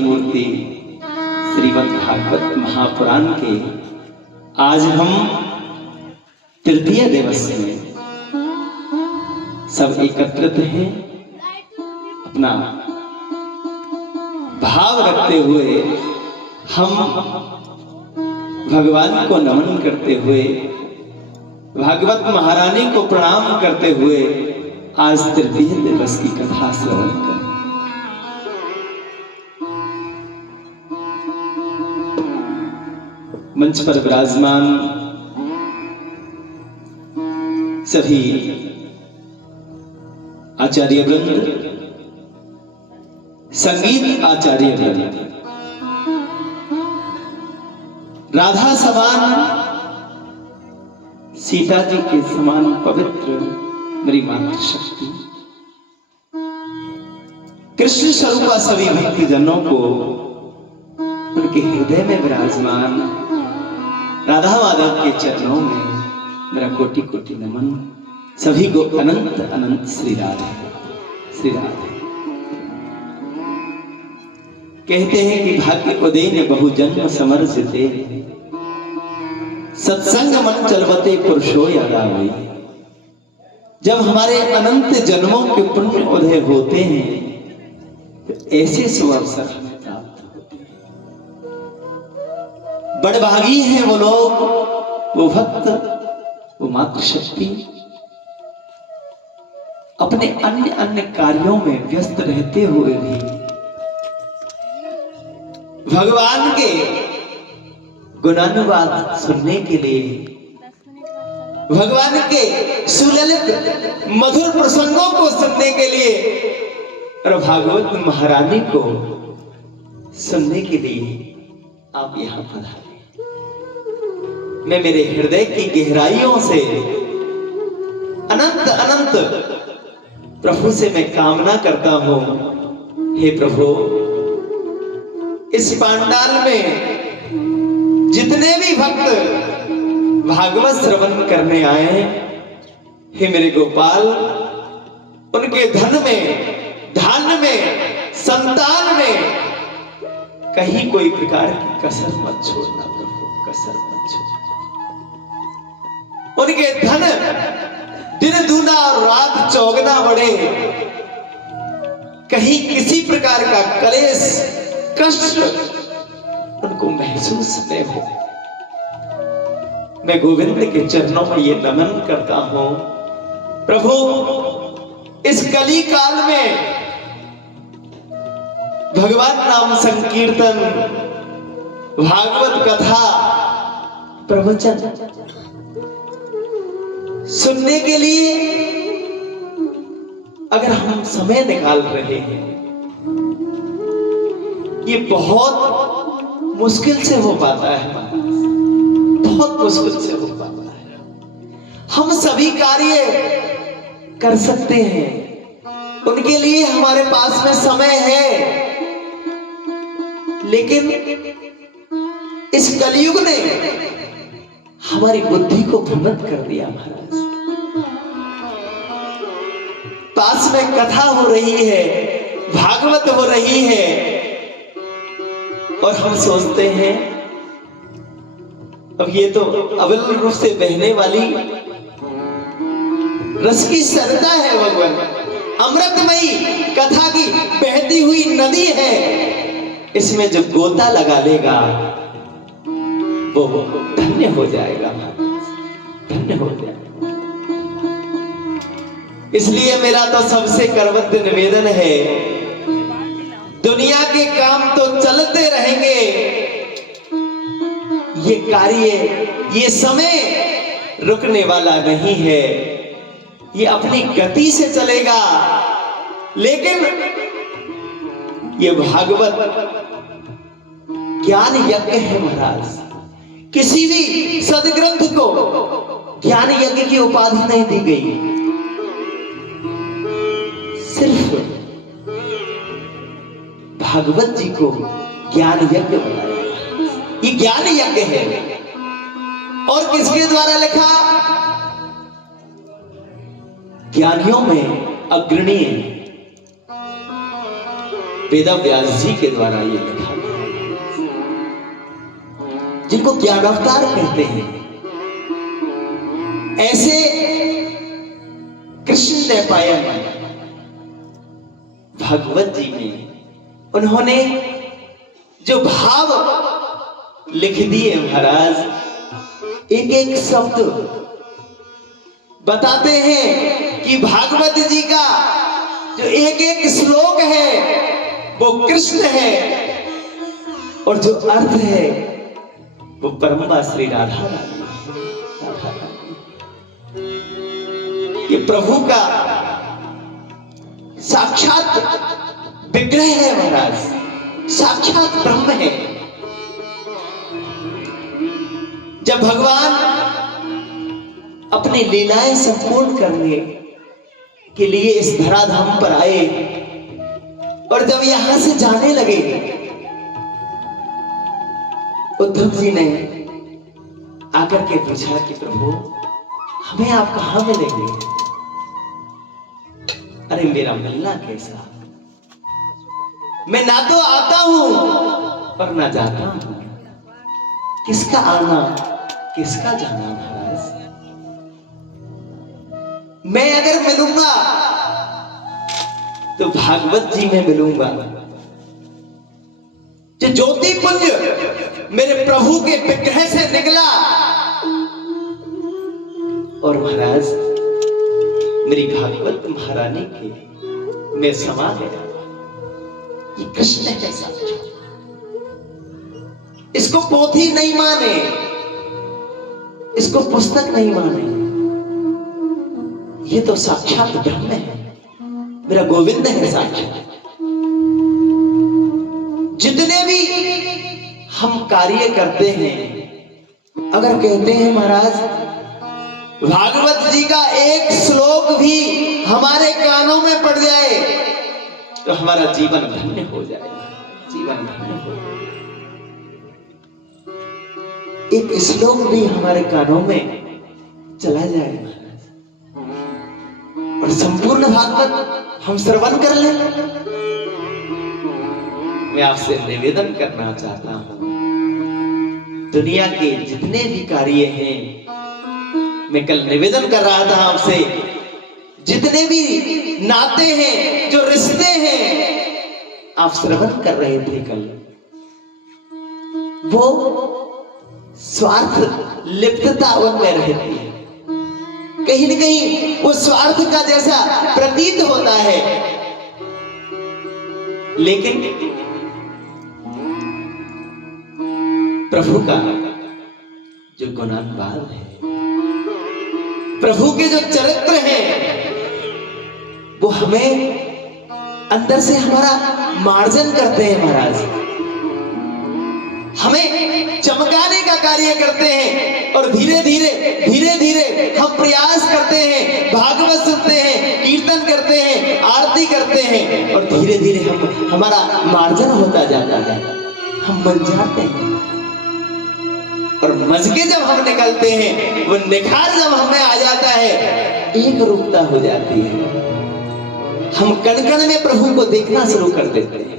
मूर्ति श्रीमद् भागवत महापुराण के आज हम तृतीय दिवस में सब एकत्रित हैं। अपना भाव रखते हुए हम भगवान को नमन करते हुए, भागवत महारानी को प्रणाम करते हुए आज तृतीय दिवस की कथा श्रवण करें। मंच पर विराजमान सभी आचार्य वृंद, संगीत आचार्य वृंद, राधा समान, सीता जी के समान पवित्र मेरी मातृशक्ति, कृष्ण स्वरूपा सभी भक्त जनों को उनके हृदय में विराजमान राधा माधव के चरणों में मेरा कोटि कोटि नमन। सभी को अनंत अनंत श्री राधे श्री राधे। कहते हैं कि भाग्य उदय बहुजन्म समर्जिते, सत्संग मन चलवते पुरुषो यादा हुई। जब हमारे अनंत जन्मों के पुण्य उदय होते हैं तो ऐसे सुअवसर हमें प्राप्त होते हैं। बड़भागी हैं वो लोग, वो भक्त, वो मातृशक्ति अपने अन्य अन्य कार्यों में व्यस्त रहते हुए भी भगवान के गुणानुवाद सुनने के लिए, भगवान के सुललित मधुर प्रसंगों को सुनने के लिए और भागवत महारानी को सुनने के लिए आप यहां पधारे। मैं मेरे हृदय की गहराइयों से अनंत अनंत प्रभु से मैं कामना करता हूं, हे प्रभु, इस पांडाल में जितने भी भक्त भागवत श्रवण करने आए हैं, हे मेरे गोपाल, उनके धन में, धान्य में, संतान में कहीं कोई प्रकार की कसर मत छोड़ना प्रभु, कसर मत छोड़ना। उनके धन दिन दूना और रात चौगना बढ़े, कहीं किसी प्रकार का कलेश कष्ट उनको महसूस न हो। मैं गोविंद के चरणों में ये नमन करता हूं, प्रभु, इस कली काल में भगवान नाम संकीर्तन, भागवत कथा, प्रवचन सुनने के लिए अगर हम समय निकाल रहे हैं, ये बहुत मुश्किल से हो पाता है, बहुत मुश्किल से हो पाता है। हम सभी कार्य कर सकते हैं, उनके लिए हमारे पास में समय है, लेकिन इस कलयुग ने हमारी बुद्धि को भ्रमित कर दिया। महाराज, पास में कथा हो रही है, भागवत हो रही है, और हम सोचते हैं अब ये तो अविल रूप से बहने वाली रस की सरदा है, भगवान अमृतमयी कथा की बहती हुई नदी है, इसमें जो गोता लगा लेगा वो धन्य हो जाएगा, धन्य हो जाएगा। इसलिए मेरा तो सबसे करवत्य निवेदन है, दुनिया के काम तो चलते रहेंगे, ये कार्य, ये समय रुकने वाला नहीं है, ये अपनी गति से चलेगा। लेकिन ये भागवत ज्ञान यज्ञ है महाराज। किसी भी सदग्रंथ को ज्ञान यज्ञ की उपाधि नहीं दी गई, सिर्फ भागवत जी को ज्ञान यज्ञ बनाया। ये ज्ञान यज्ञ है, और किसके द्वारा लिखा? ज्ञानियों में अग्रणी वेदव्यास जी के द्वारा ये लिखा गया, जिनको ज्ञानावतार कहते हैं। ऐसे कृष्ण द्वैपायन भागवत जी में उन्होंने जो भाव लिख दिए महाराज, एक एक शब्द बताते हैं कि भागवत जी का जो एक एक श्लोक है वो कृष्ण है, और जो अर्थ है वो परम्बा श्री राधा रानी। ये प्रभु का साक्षात विग्रह है महाराज, साक्षात ब्रह्म है। जब भगवान अपनी लीलाएं संपूर्ण करने के लिए इस धराधाम पर आए, और जब यहां से जाने लगे, उद्धव जी ने आकर के पूछा कि प्रभु हमें आप कहां मिलेंगे? अरे मेरा मिलना कैसा, मैं ना तो आता हूं और ना जाता हूं, किसका आना किसका जाना महाराज? मैं अगर मिलूंगा तो भागवत जी में मिलूंगा। जो ज्योतिपुंज मेरे प्रभु के विग्रह से निकला, और महाराज मेरी भागवत महारानी के में समा गया। ये कृष्ण है साक्षात, इसको पोथी नहीं माने, इसको पुस्तक नहीं माने, ये तो साक्षात ब्रह्म है, मेरा गोविंद है साक्षात। जितने भी हम कार्य करते हैं, अगर कहते हैं महाराज भागवत जी का एक श्लोक भी हमारे कानों में पड़ जाए तो हमारा जीवन धन्य हो जाएगा, जीवन धन्य हो जाएगा। एक श्लोक भी हमारे कानों में चला जाए महाराज, और संपूर्ण भागवत हम श्रवण कर लें। मैं आपसे निवेदन करना चाहता हूं, दुनिया के जितने भी कार्य हैं, मैं कल निवेदन कर रहा था आपसे, जितने भी नाते हैं, जो रिश्ते हैं, आप श्रवण कर रहे थे कल, वो स्वार्थ लिप्तता उनमें रहती है, कहीं न कहीं वो स्वार्थ का जैसा प्रतीत होता है। लेकिन प्रभु का जो गुणानुवाद है, प्रभु के जो चरित्र हैं, वो हमें अंदर से हमारा मार्जन करते हैं महाराज, हमें चमकाने का कार्य करते हैं, और धीरे धीरे हम प्रयास करते हैं, भागवत सुनते हैं, कीर्तन करते हैं, आरती करते हैं, और धीरे धीरे हमारा मार्जन होता जाता है, हम बन जाते हैं। और मज के जब हम निकलते हैं, वो निखार जब हमें आ जाता है, एक रूपता हो जाती है, हम कण कण में प्रभु को देखना शुरू कर देते हैं।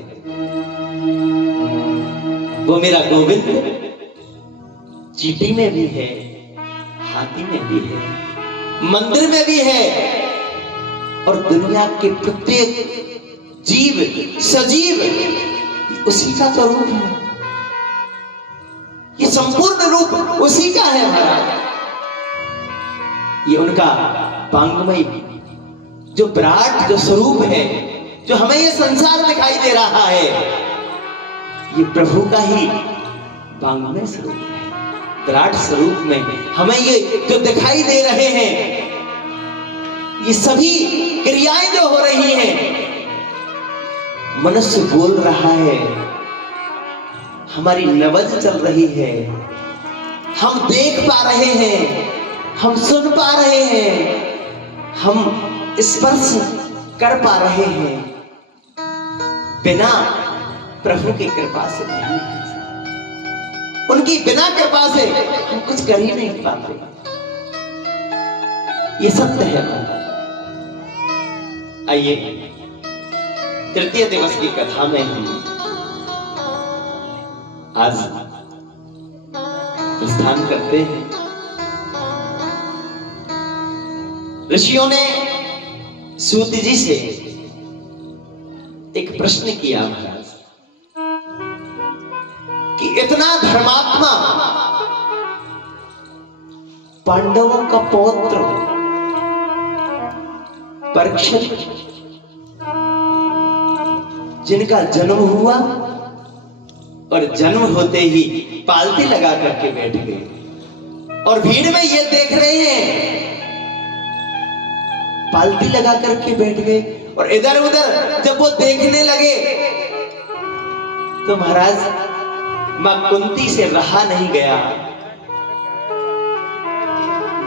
वो मेरा गोविंद चींटी में भी है, हाथी में भी है, मंदिर में भी है, और दुनिया के प्रत्येक जीव सजीव उसी का तो रूप है, ये संपूर्ण रूप उसी का है महाराज। ये उनका वांग्मय जो विराट जो स्वरूप है, जो हमें ये संसार दिखाई दे रहा है, ये प्रभु का ही वांग्मय स्वरूप है। विराट स्वरूप में हमें ये जो दिखाई दे रहे हैं, ये सभी क्रियाएं जो हो रही हैं, मनुष्य बोल रहा है, हमारी नबज चल रही है, हम देख पा रहे हैं, हम सुन पा रहे हैं, हम स्पर्श कर पा रहे हैं, बिना प्रभु की कृपा से नहीं, उनकी बिना कृपा से हम कुछ कर ही नहीं पाते। ये सत्य है। आइए तृतीय दिवस की कथा में हम आज प्रस्थान करते हैं। ऋषियों ने सूत जी से एक प्रश्न किया महाराज कि इतना धर्मात्मा पांडवों का पौत्र परीक्षित, जिनका जन्म हुआ और जन्म होते ही पालती लगा करके बैठ गए, और भीड़ में ये देख रहे हैं पालती लगा करके बैठ गए, और इधर उधर जब वो देखने लगे तो महाराज मां कुंती से रहा नहीं गया।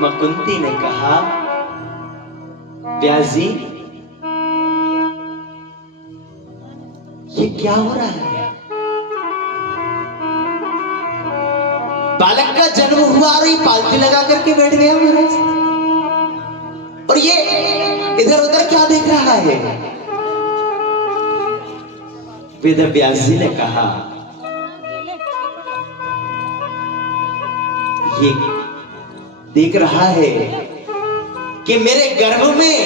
मां कुंती ने कहा, व्यास जी ये क्या हो रहा है? बालक का जन्म हुआ और ये पालती लगा करके बैठ गया महाराज, और ये इधर उधर क्या देख रहा है? वेद व्यास जी ने कहा, ये देख रहा है कि मेरे गर्भ में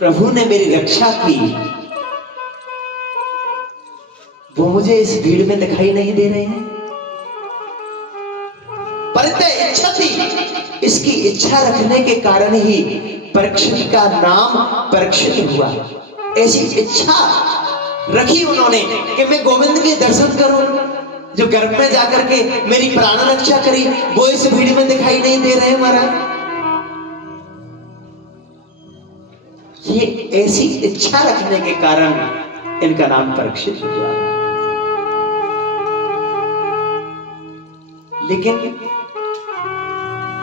प्रभु ने मेरी रक्षा की, वो मुझे इस भीड़ में दिखाई नहीं दे रहे हैं। परितय इच्छा थी, इसकी इच्छा रखने के कारण ही परीक्षित का नाम परीक्षित हुआ। ऐसी इच्छा रखी उन्होंने कि मैं गोविंद के दर्शन करूं, जो गर्भ में जाकर के मेरी प्राण रक्षा करी, वो इस भीड़ में दिखाई नहीं दे रहे महाराज। ये ऐसी इच्छा रखने के कारण इनका नाम परीक्षित हुआ। लेकिन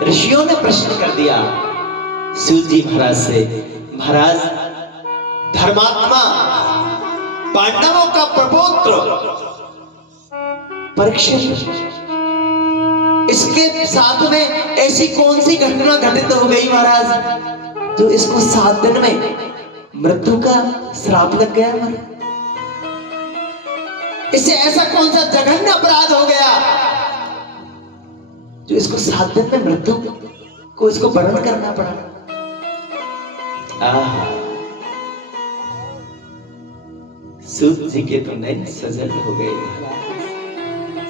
ऋषियों ने प्रश्न कर दिया सूत जी महाराज से, महाराज धर्मात्मा पांडवों का प्रपौत्र परीक्षित, इसके साथ में ऐसी कौन सी घटना घटित हो गई महाराज जो इसको 7 दिन में मृत्यु का श्राप लग गया महाराज? इससे ऐसा कौन सा जघन्य अपराध हो गया जो इसको 7 दिन में मृत्यु को इसको वर्ण करना पड़ा? सूत जी के तो नैन सजल हो गए,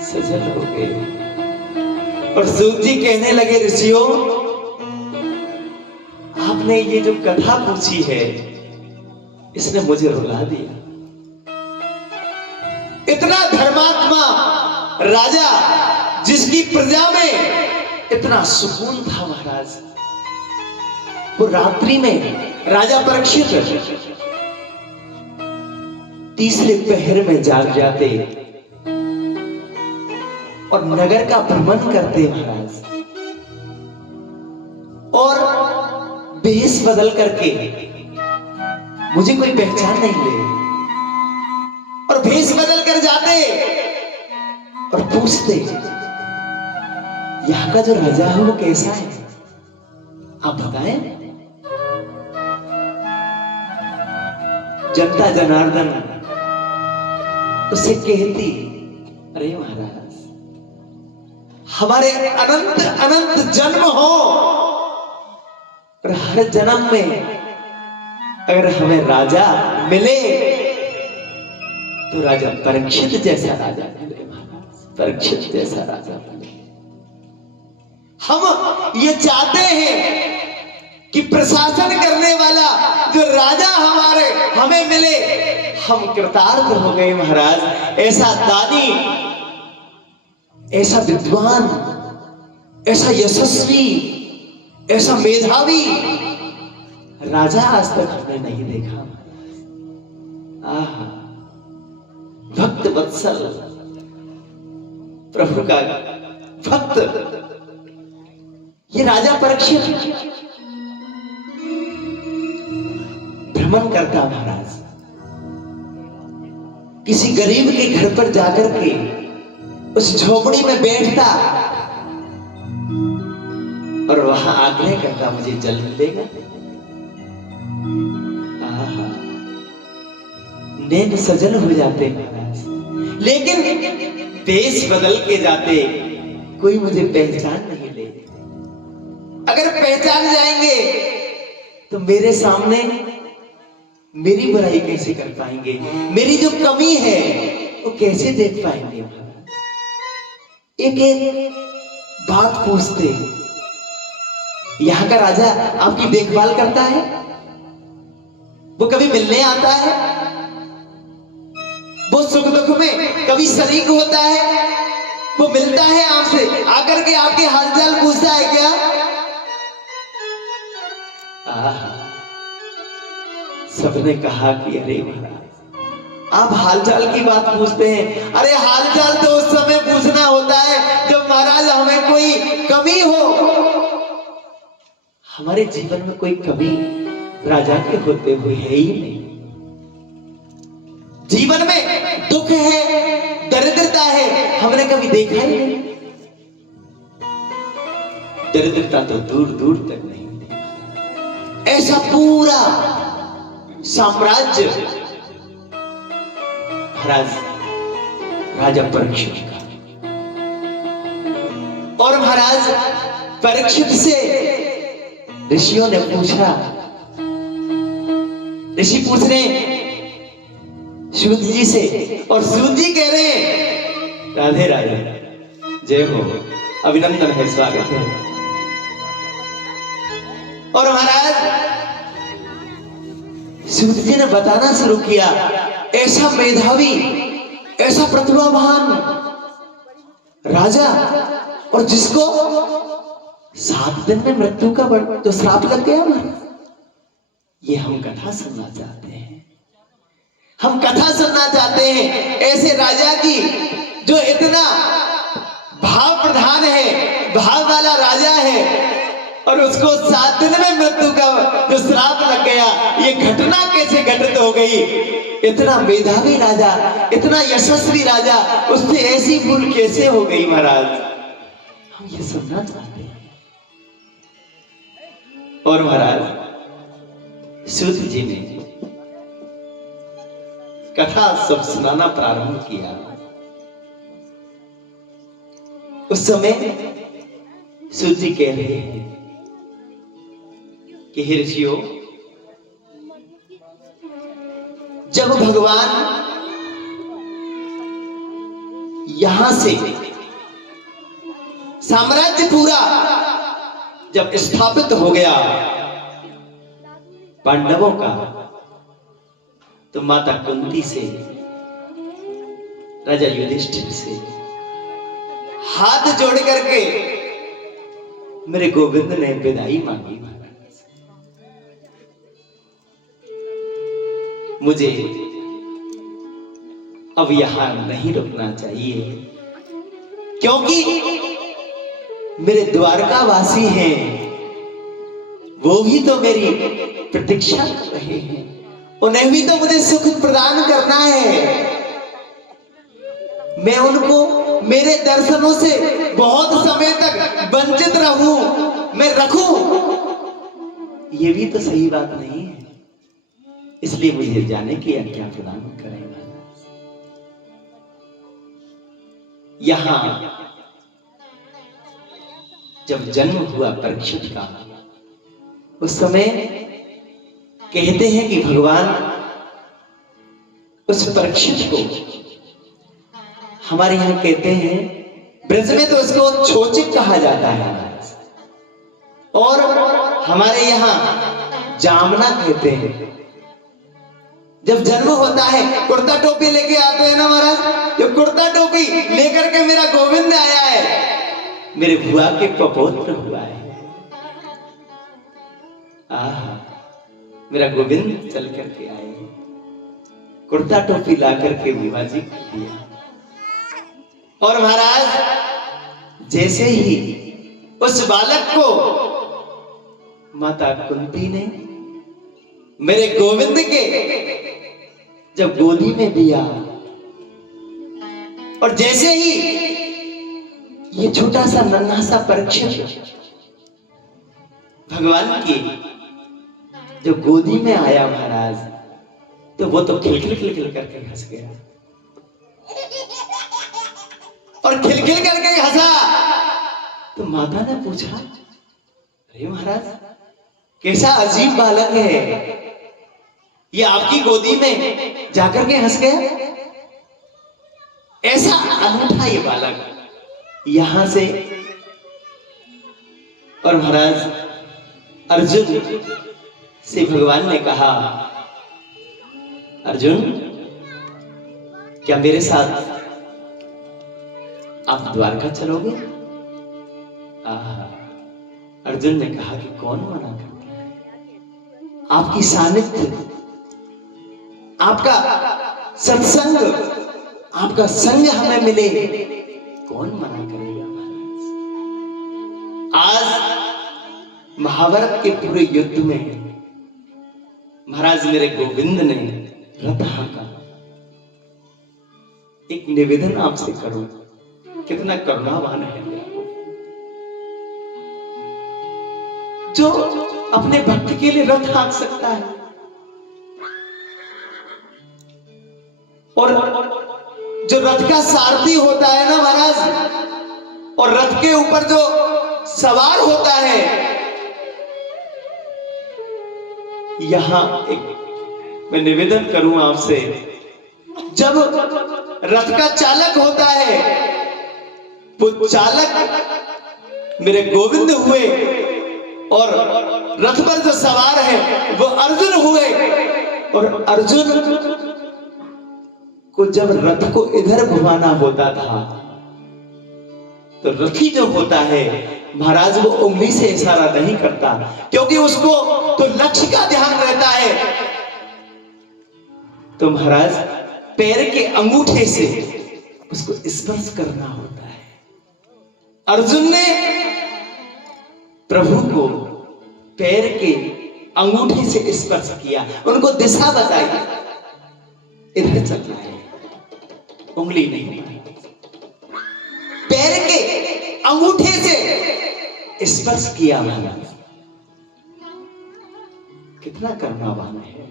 सजल हो गए, और सूत जी कहने लगे, ऋषियों आपने ये जो कथा पूछी है इसने मुझे रुला दिया। इतना धर्मात्मा राजा जिसकी प्रजा में इतना सुकून था महाराज, वो रात्रि में राजा परीक्षित तीसरे पहर में जाग जाते और नगर का भ्रमण करते महाराज, और भेष बदल करके, मुझे कोई पहचान नहीं ले, और भेष बदल कर जाते और पूछते, यहाँ का जो राजा है वो कैसा है, आप बताएं। जनता जनार्दन उसे कहती, अरे महाराज हमारे अनंत अनंत जन्म हो, और हर जन्म में अगर हमें राजा मिले तो राजा परीक्षित जैसा राजा मिले महाराज, परीक्षित जैसा राजा मिले। हम ये चाहते हैं कि प्रशासन करने वाला जो राजा हमें मिले, हम कृतार्थ हो गए महाराज। ऐसा दानी, ऐसा विद्वान, ऐसा यशस्वी, ऐसा मेधावी राजा आज तक हमने नहीं देखा। आहा, भक्त वत्सल प्रभु का भक्त ये राजा परीक्षित भ्रमण करता महाराज, किसी गरीब के घर पर जाकर के उस झोपड़ी में बैठता और वहां आग्रह करता, मुझे जल मिलेगा, नैन सजल हो जाते महाराज, लेकिन देश बदल के जाते, कोई मुझे पहचान नहीं ले। अगर पहचान जाएंगे तो मेरे सामने मेरी बुराई कैसे कर पाएंगे, मेरी जो कमी है वो कैसे देख पाएंगे महाराज। एक एक बात पूछते, यहाँ का राजा आपकी देखभाल करता है, वो कभी मिलने आता है, वो सुख दुख में कभी शरीक होता है, वो मिलता है आपसे, आकर के आपके हालचाल पूछता है क्या? सबने कहा कि अरे महाराज आप हालचाल की बात पूछते हैं। अरे हालचाल तो उस समय पूछना होता है जब महाराज हमें कोई कमी हो। हमारे जीवन में कोई कमी राजा के होते हुए है ही नहीं। जीवन में दुख है, दरिद्रता है, हमने कभी देखा ही नहीं। दरिद्रता तो दूर दूर तक नहीं देखा। ऐसा पूरा साम्राज्य महाराज राजा परीक्षित का, और महाराज परीक्षित से ऋषियों ने पूछा, ऋषि पूछ रहे सूत जी से, और सूत जी कह रहे हैं राधे राधे, जय हो, अभिनंदन है, स्वागत है। और महाराज सूत जी ने बताना शुरू किया, ऐसा मेधावी, ऐसा प्रतिभावान राजा, और जिसको 7 दिन में मृत्यु का जो श्राप लग गया ना, ये हम कथा सुनना चाहते हैं, हम कथा सुनना चाहते हैं ऐसे राजा की जो इतना भाव प्रधान है, भाव वाला राजा है, और उसको 7 दिन में मृत्यु का जो श्राप लग गया। ये घटना कैसे घटित हो गई? इतना मेधावी राजा, इतना यशस्वी राजा, उससे ऐसी भूल कैसे हो गई महाराज? हम ये सुनना चाहते हैं। और महाराज सूत जी ने कथा सब सुनाना प्रारंभ किया। उस समय सूत जी कह रहे हैं कि हे ऋषियों, जब भगवान यहां से साम्राज्य पूरा जब स्थापित हो गया पांडवों का, तो माता कुंती से, राजा युधिष्ठिर से हाथ जोड़ करके मेरे गोविंद ने विदाई मांगी। मुझे अब यहां नहीं रुकना चाहिए, क्योंकि मेरे द्वारकावासी हैं, वो भी तो मेरी प्रतीक्षा कर रहे हैं, उन्हें भी तो मुझे सुख प्रदान करना है। मैं उनको मेरे दर्शनों से बहुत समय तक वंचित रहूं, मैं रखूं, ये भी तो सही बात नहीं है। इसलिए मुझे जाने की आज्ञा प्रदान करेगा। यहां जब जन्म हुआ परीक्षित का, उस समय कहते हैं कि भगवान उस परीक्षित को, हमारे यहां कहते हैं ब्रज में तो उसको छोचिक कहा जाता है, और हमारे यहां जामना कहते हैं। जब जन्म होता है कुर्ता टोपी लेके आते हैं ना महाराज, जब कुर्ता टोपी लेकर के मेरा गोविंद आया है, मेरे बुआ के पपौत्र हुआ है, आहा, मेरा गोविंद चल करके आए, कुर्ता टोपी ला करके बुआ जी को दिया। और महाराज जैसे ही उस बालक को माता कुंती ने मेरे गोविंद के जब गोदी में दिया, और जैसे ही ये छोटा सा नन्हा सा परीक्षित भगवान की जो गोदी में आया महाराज, तो वो तो खिलखिल खिलखिल करके हंस गया, और खिलखिल करके हंसा। तो माता ने पूछा, अरे महाराज कैसा अजीब बालक है, ये आपकी गोदी में जाकर के हंस गया, ऐसा अनूठा ये बालक यहां से। और महाराज अर्जुन से भगवान ने कहा, अर्जुन क्या मेरे साथ आप द्वारका चलोगे? अर्जुन ने कहा कि कौन मना करता है, आपकी सानिध्य, आपका सत्संग, आपका संग हमें मिले, कौन मना करेगा महाराज। आज महाभारत के पूरे युद्ध में महाराज मेरे गोविंद ने रथ हाँका। एक निवेदन आपसे करूं, कितना करुणावान है जो अपने भक्त के लिए रथ हाँक सकता है। और जो रथ का सारथी होता है ना महाराज, और रथ के ऊपर जो सवार होता है, यहां एक मैं निवेदन करूं आपसे, जब रथ का चालक होता है, वो चालक मेरे गोविंद हुए, और रथ पर जो सवार है वो अर्जुन हुए। और अर्जुन को जब रथ को इधर घुमाना होता था, तो रथी जो होता है महाराज वो उंगली से इशारा नहीं करता, क्योंकि उसको तो लक्ष्य का ध्यान रहता है। तो महाराज पैर के अंगूठे से उसको स्पर्श करना होता है। अर्जुन ने प्रभु को पैर के अंगूठे से स्पर्श किया, उनको दिशा बताई, इधर चलना है, उंगली नहीं, पैर के अंगूठे से स्पर्श किया। महाराज कितना करुणावान है।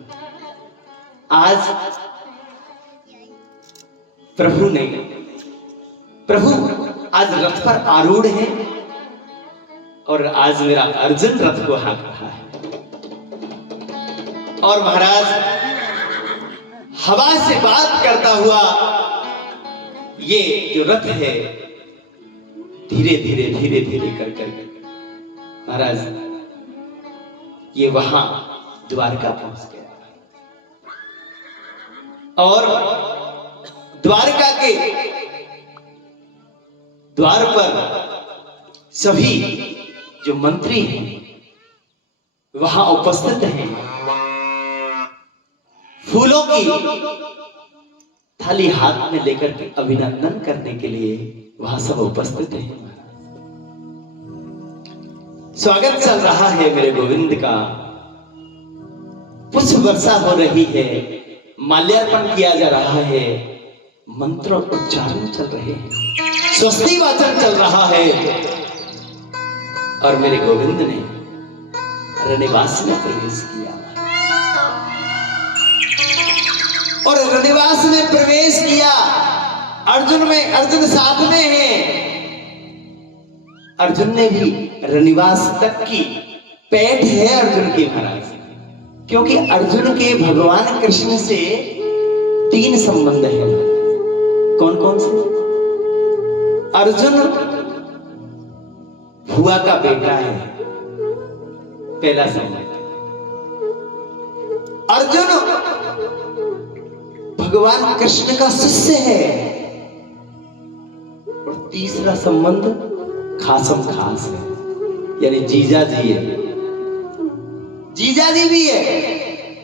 आज प्रभु आज रथ पर आरूढ़ है, और आज मेरा अर्जुन रथ को हाँक रहा है। और महाराज हवा से बात करता हुआ ये जो रथ है धीरे धीरे धीरे धीरे कर महाराज ये वहां द्वारका पहुंच गया। और द्वारका के द्वार पर सभी जो मंत्री हैं वहां उपस्थित हैं, फूलों की थाली हाथ में लेकर के अभिनंदन करने के लिए वहां सब उपस्थित हैं। स्वागत चल रहा है मेरे गोविंद का, पुष्प वर्षा हो रही है, माल्यार्पण किया जा रहा है, मंत्र उच्चारण चल रहे हैं, स्वस्ति वाचन चल रहा है। और मेरे गोविंद ने रनिवास में प्रवेश किया, और रनिवास में प्रवेश किया। अर्जुन साथ में है, अर्जुन ने भी रनिवास तक की पैठ है अर्जुन की महाराज, क्योंकि अर्जुन के भगवान कृष्ण से 3 संबंध है। कौन कौन से? अर्जुन भुआ का बेटा है, पहला संबंध। अर्जुन भगवान कृष्ण का शिष्य है, और तीसरा संबंध खासम खास है, यानी जीजा जी है, जीजा जी भी है,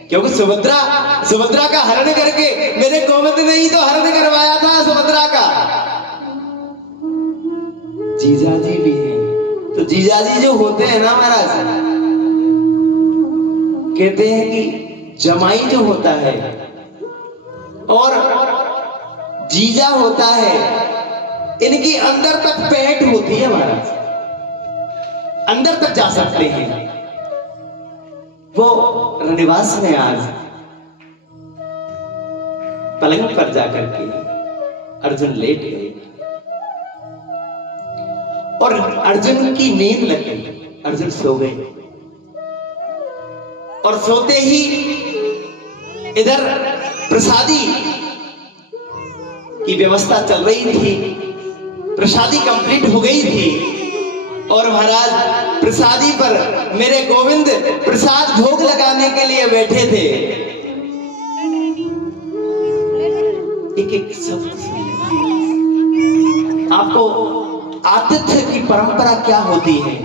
क्योंकि सुभद्रा का हरण करके मेरे गोविंद ने ही तो हरण करवाया था सुभद्रा का। जीजा जी भी है। तो जीजा जी जो होते हैं ना महाराज, कहते हैं कि जमाई जो होता है और जीजा होता है, इनकी अंदर तक पैठ होती है महाराज, अंदर तक जा सकते हैं। वो रनिवास में आज पलंग पर जाकर के अर्जुन लेट गए और अर्जुन की नींद लग गई। अर्जुन सो गए और सोते ही इधर प्रसादी की व्यवस्था चल रही थी, प्रसादी कंप्लीट हो गई थी और महाराज प्रसादी पर मेरे गोविंद प्रसाद भोग लगाने के लिए बैठे थे। एक एक शब्द आपको आतिथ्य की परंपरा क्या होती है,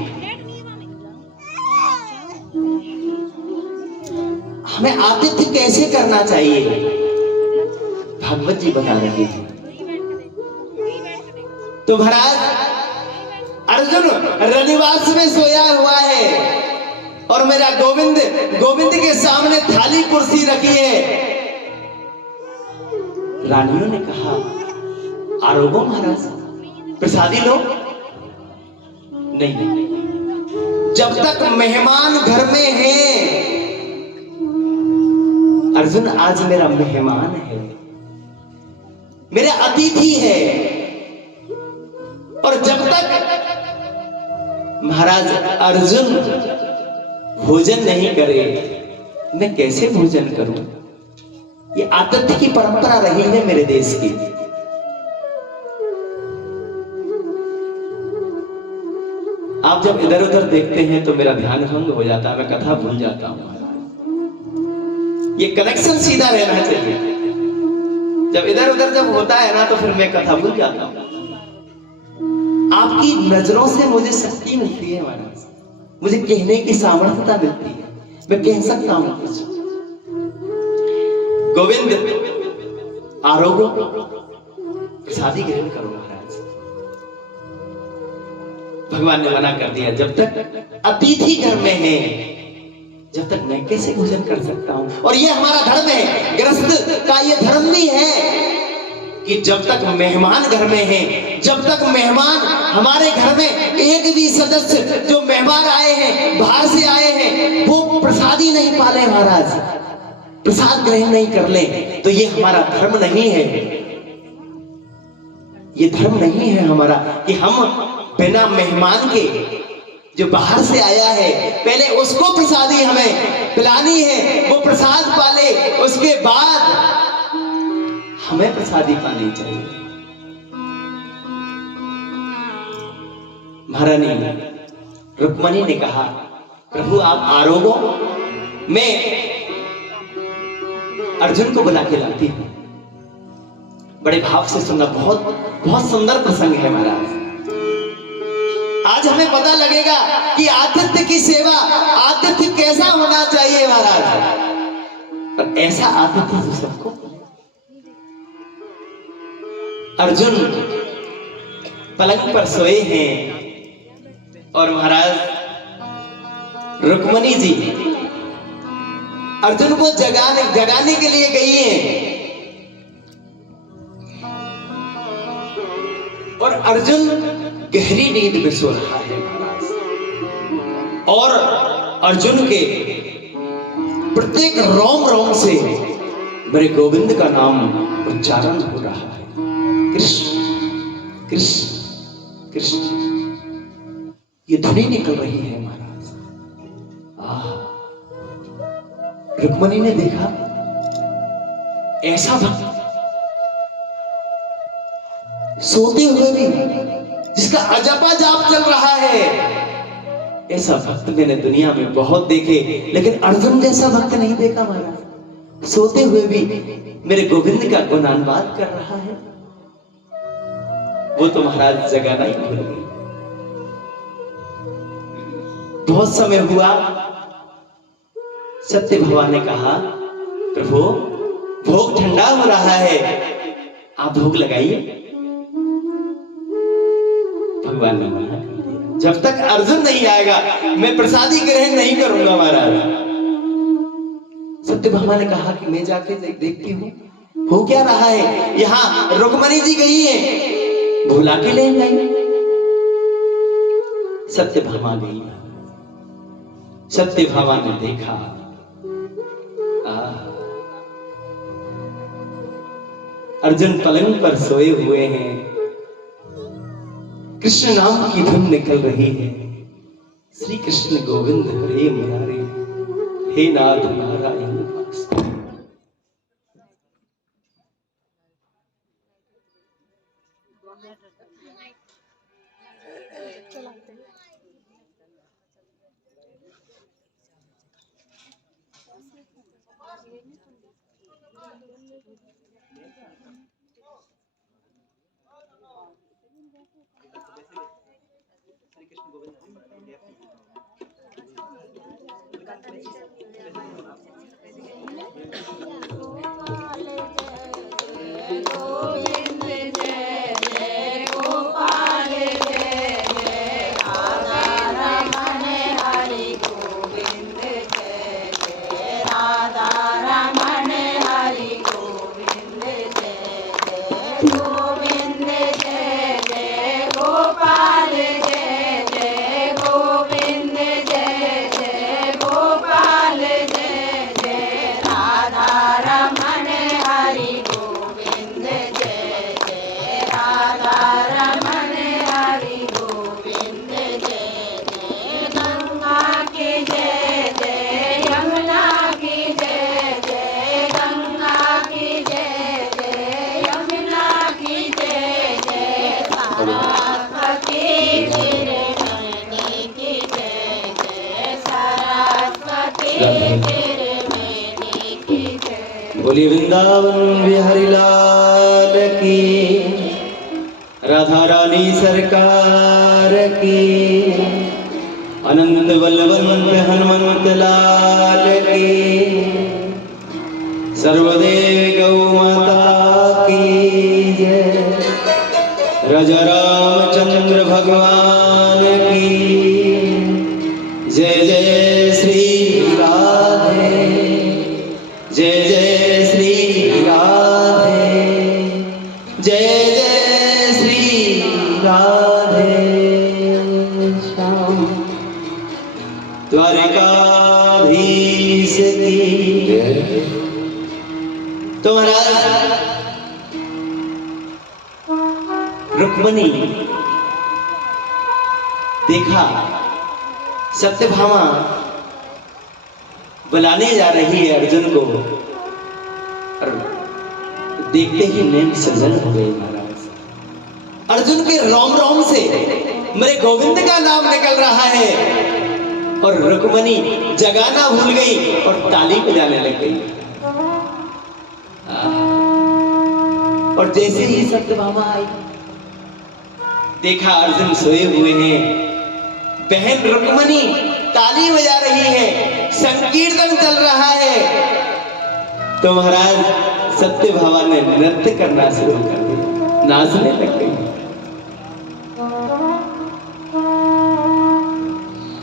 हमें आतिथ्य कैसे करना चाहिए, भागवत जी बता रहे हैं। तो महाराज अर्जुन रनिवास में सोया हुआ है और मेरा गोविंद के सामने थाली कुर्सी रखी है। रानियों ने कहा आरोगो महाराज, प्रसादी लो। नहीं, जब तक मेहमान घर में है, अर्जुन आज मेरा मेहमान है, मेरा अतिथि है, और जब तक महाराज अर्जुन भोजन नहीं करे मैं कैसे भोजन करूं। ये आतिथ्य की परंपरा रही है मेरे देश की। आप जब इधर उधर देखते हैं तो मेरा ध्यान भंग हो जाता है, मैं कथा भूल जाता हूं। ये कनेक्शन सीधा रहना चाहिए। जब इधर उधर जब होता है ना तो फिर मैं कथा भूल जाता हूं। आपकी नजरों से मुझे शक्ति मिलती है महाराज, मुझे कहने की सामर्थ्यता मिलती है, मैं कह सकता हूं कुछ। गोविंद आरोगो, प्रसादी ग्रहण करो महाराज। भगवान ने मना कर दिया, जब तक अतिथि घर में है जब तक मैं कैसे भोजन कर सकता हूं। और ये हमारा धर्म है, गृहस्थ का ये धर्म भी है कि जब तक मेहमान घर में है, जब तक मेहमान हमारे घर में एक भी सदस्य जो मेहमान आए हैं, बाहर से आए हैं, वो प्रसादी नहीं पाले महाराज, प्रसाद ग्रहण नहीं कर ले, तो ये हमारा धर्म नहीं है। ये धर्म नहीं है हमारा कि हम बिना मेहमान के, जो बाहर से आया है, पहले उसको प्रसादी हमें पिलानी है, वो प्रसाद पाले, उसके बाद हमें प्रसादी पानी चाहिए। महारानी रुक्मणी ने कहा, प्रभु आप आरोगो, मैं अर्जुन को बुला के लाती हूं। बड़े भाव से सुनना, बहुत सुंदर प्रसंग है महाराज। आज हमें पता लगेगा कि आतिथ्य की सेवा, आतिथ्य कैसा होना चाहिए महाराज। पर ऐसा आतिथ्य तो सबको। अर्जुन पलंग पर सोए हैं और महाराज रुक्मणी जी अर्जुन को जगाने के लिए गई हैं। और अर्जुन गहरी नींद में सो रहा है महाराज, और अर्जुन के प्रत्येक रोम रोम से मेरे गोविंद का नाम उच्चारण हो रहा है, कृष्ण कृष्ण कृष्ण, ये ध्वनि निकल रही है महाराज। रुक्मणी ने देखा ऐसा भक्त सोते हुए भी जिसका अजपा जाप चल रहा है, ऐसा भक्त मैंने दुनिया में बहुत देखे, लेकिन अर्जुन जैसा भक्त नहीं देखा महाराज। सोते हुए भी मेरे गोविंद का गुणानुवाद कर रहा है। वो तो महाराज जगाना ही भूल गई। बहुत समय हुआ, सत्य भगवान ने कहा, प्रभु भोग ठंडा हो रहा है, आप भोग लगाइए। भगवान ने मना कर दिया, जब तक अर्जुन नहीं आएगा मैं प्रसादी ग्रहण नहीं करूंगा महाराज। सत्य भगवान ने कहा कि मैं जाके देखती हूँ हो क्या रहा है। यहाँ रुक्मणी जी गई है, भुला के ले गई। सत्य भामा गई, सत्य भामा ने देखा अर्जुन पलंग पर सोए हुए हैं, कृष्ण नाम की धुन निकल रही है। श्री कृष्ण गोविंद हरे मुरारे, हे नाथ नारायण वासुदेव। बोलिए वृंदावन बिहारी लाल की, राधा रानी सरकार की, अनंत बलवंत हनुमंत लाल की, सर्वदेव गौ माता की जय, राजा रामचंद्र भगवान की जय। जय श्री राधे, जय जय श्री राधे, जय जय श्री राधे श्याम। द्वारिकाधीश की तो महाराज रुक्मणी देखा सत्यभामा बुलाने जा रही है अर्जुन को, और देखते ही नैन सजल हो गए महाराज। अर्जुन के रोम रोम से मेरे गोविंद का नाम निकल रहा है, और रुक्मणी जगाना भूल गई और ताली बजाने लग गई। और जैसे ही सत्यभामा आई, देखा अर्जुन सोए हुए हैं, बहन रुक्मणी ताली बजा रही है, संकीर्तन चल रहा है। तो महाराज सत्यभामा ने नृत्य करना शुरू कर दिया, नाचने लग गई।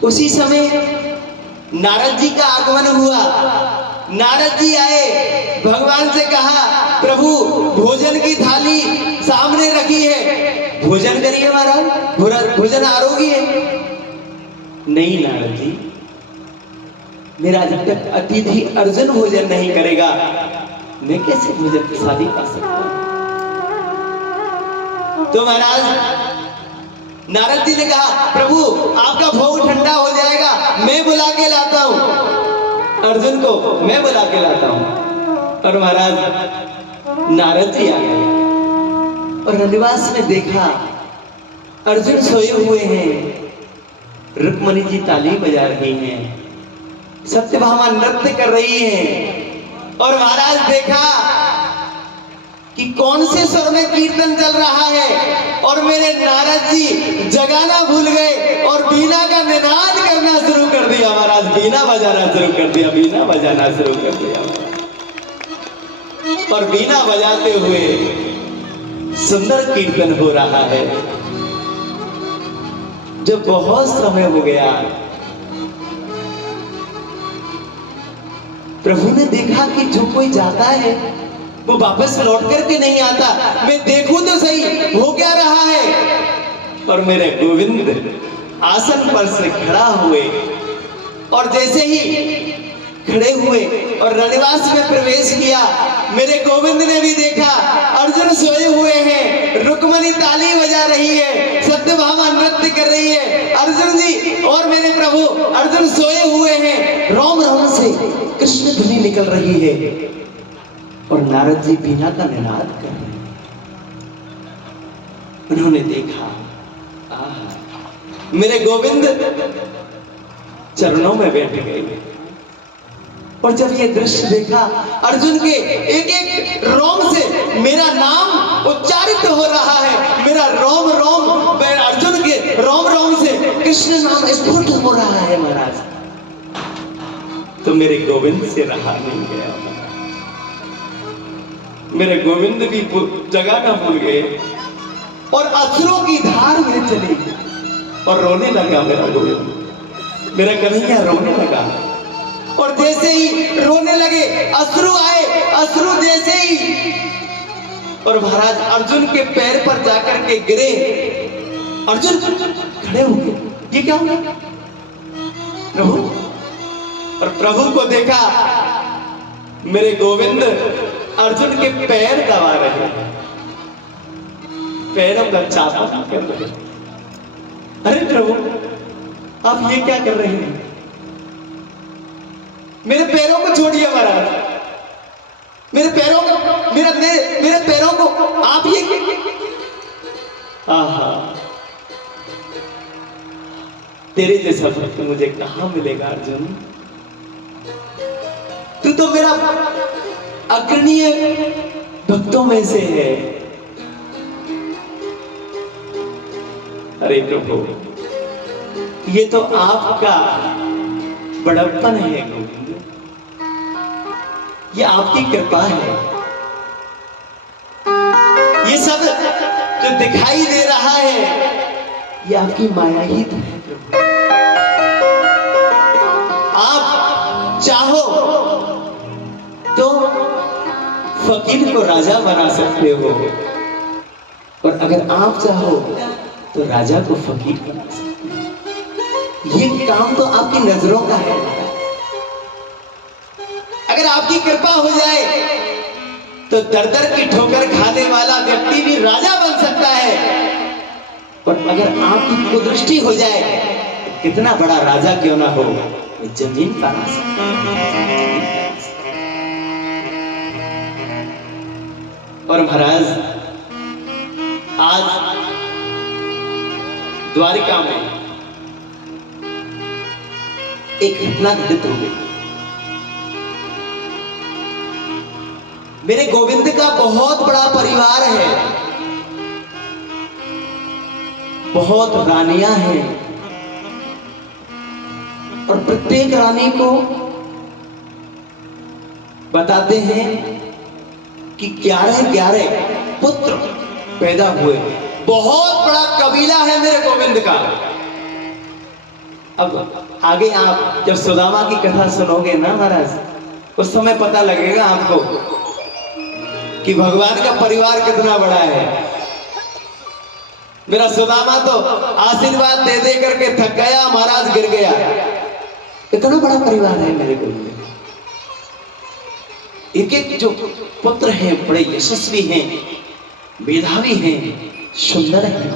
उसी समय नारद जी का आगमन हुआ। नारद जी आए, भगवान से कहा प्रभु भोजन की थाली सामने रखी है, भोजन करिए महाराज, भोजन आरोगी है। नहीं नारद जी, मेरा जब तक अतिथि अर्जुन भोजन नहीं करेगा, मैं कैसे भोजन प्रसादी पा सकता हूं। तो महाराज नारद जी ने कहा प्रभु आपका भोग ठंडा हो जाएगा, मैं बुला के लाता हूं, अर्जुन को मैं बुला के लाता हूं। और महाराज नारद जी आ गए और रनिवास में देखा अर्जुन सोए हुए हैं, रुक्मणी जी ताली बजा रही हैं, सत्यभामा नृत्य कर रही है। और महाराज देखा कि कौन से स्वर में कीर्तन चल रहा है, और मेरे नारद जी जगाना भूल गए और बीना का निनाद करना शुरू कर दिया। महाराज बीना बजाना शुरू कर दिया, बीना बजाना शुरू कर दिया। और बीना बजाते हुए सुंदर कीर्तन हो रहा है। जब बहुत समय हो गया, प्रभु ने देखा कि जो कोई जाता है वो वापस लौट करके नहीं आता, मैं देखूं तो सही हो क्या रहा है। और मेरे गोविंद आसन पर से खड़ा हुए, और जैसे ही खड़े हुए और रनिवास में प्रवेश किया, मेरे गोविंद ने भी देखा अर्जुन कृष्ण ध्वनि निकल रही है और नारद जी बीना का निनाद कर रहे हैं। उन्होंने देखा, आहा, मेरे गोविंद चरणों में बैठ गए। और जब ये दृश्य देखा, अर्जुन के एक एक रोम से मेरा नाम उच्चारित हो रहा है, मेरा रोम रोम, अर्जुन के रोम रोम से कृष्ण नाम स्फुट हो रहा है महाराज। तो मेरे गोविंद से रहा नहीं गया, मेरे गोविंद भी जगह ना भूल गए और अश्रुओं की धार में चली और रोने लगा मेरा गोविंद, मेरा कन्हैया रोने लगा। और जैसे ही रोने लगे, अश्रु आए, अश्रु जैसे ही, और महाराज अर्जुन के पैर पर जाकर के गिरे। अर्जुन खड़े हो गए, ये क्या हुआ प्रभु? और प्रभु को देखा, मेरे गोविंद अर्जुन के पैर दबा रहे, पैरों का चापा कर रहे। अरे प्रभु आप ये क्या कर रहे हैं? मेरे पैरों को छोड़िए महाराज, मेरे पैरों को, मेरे पैरों को आप ये, आहा, तेरे जैसा भक्त मुझे कहां मिलेगा अर्जुन? तू तो मेरा अग्रणीय भक्तों में से है। अरे प्रभु ये तो आपका बड़प्पन है गोविंद, ये आपकी कृपा है। ये सब जो दिखाई दे रहा है ये आपकी माया ही तो है प्रभु। आप चाहो तो फकीर को राजा बना सकते हो, और अगर आप चाहो तो राजा को फकीर बना सकते हो। ये काम तो आपकी नजरों का है। अगर आपकी कृपा हो जाए तो दर दर की ठोकर खाने वाला व्यक्ति भी राजा बन सकता है, और अगर आपकी कुदृष्टि हो जाए तो कितना बड़ा राजा क्यों ना हो, वो जमीन बना सकता है। और महाराज आज द्वारिका में एक घटना घटित हो गई। मेरे गोविंद का बहुत बड़ा परिवार है, बहुत रानियां हैं, और प्रत्येक रानी को बताते हैं कि 11 पुत्र पैदा हुए। बहुत बड़ा कबीला है मेरे गोविंद का। अब आगे आप जब सुदामा की कथा सुनोगे ना महाराज, उस समय पता लगेगा आपको कि भगवान का परिवार कितना बड़ा है। मेरा सुदामा तो आशीर्वाद दे दे करके थक गया, महाराज गिर गया। इतना बड़ा परिवार है मेरे गोविंद। एक जो पुत्र हैं बड़े यशस्वी हैं, मेधावी हैं, सुंदर हैं।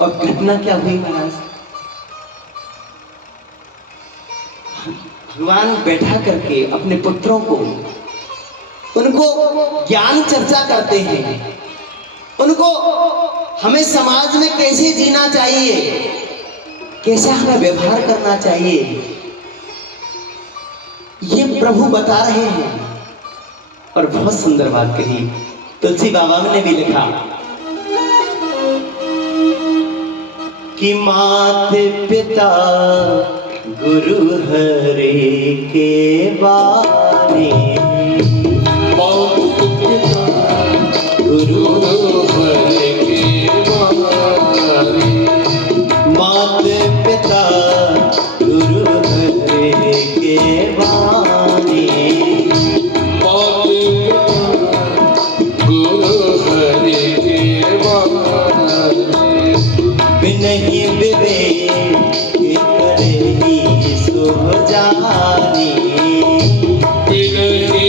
और घटना क्या हुई महाराज? भगवान बैठा करके अपने पुत्रों को, उनको ज्ञान चर्चा करते हैं, उनको हमें समाज में कैसे जीना चाहिए, कैसे हमें व्यवहार करना चाहिए, ये प्रभु बता रहे हैं। और बहुत सुंदर बात कही तुलसी बाबा ने भी लिखा कि माता पिता गुरु हरि के बारे, गुरु हरि के बारे, माता पिता गुरु हरि के बारे, गुरु हरि के बारे, बिनहि विवेक करे ही शुभ जानी, बिनहि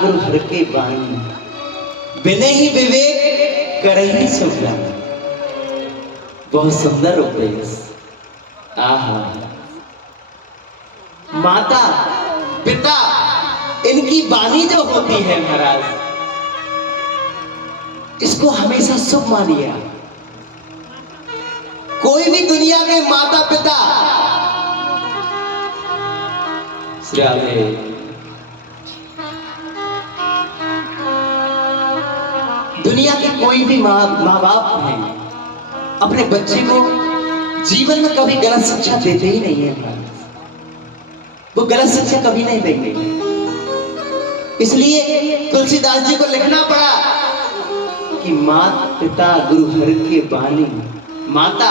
गुरु हर के बानी, बिने ही विवेक करही सब जानी। बहुत सुंदर उपदेश। आहा, माता पिता इनकी वाणी जो होती है महाराज, इसको हमेशा शुभ मानिए। कोई भी दुनिया के माता पिता दुनिया के कोई भी माँ बाप हैं, अपने बच्चे को जीवन में कभी गलत शिक्षा देते ही नहीं है। वो गलत शिक्षा कभी नहीं देंगे। इसलिए तुलसीदास जी को लिखना पड़ा कि माता पिता गुरु हरि के बानी। माता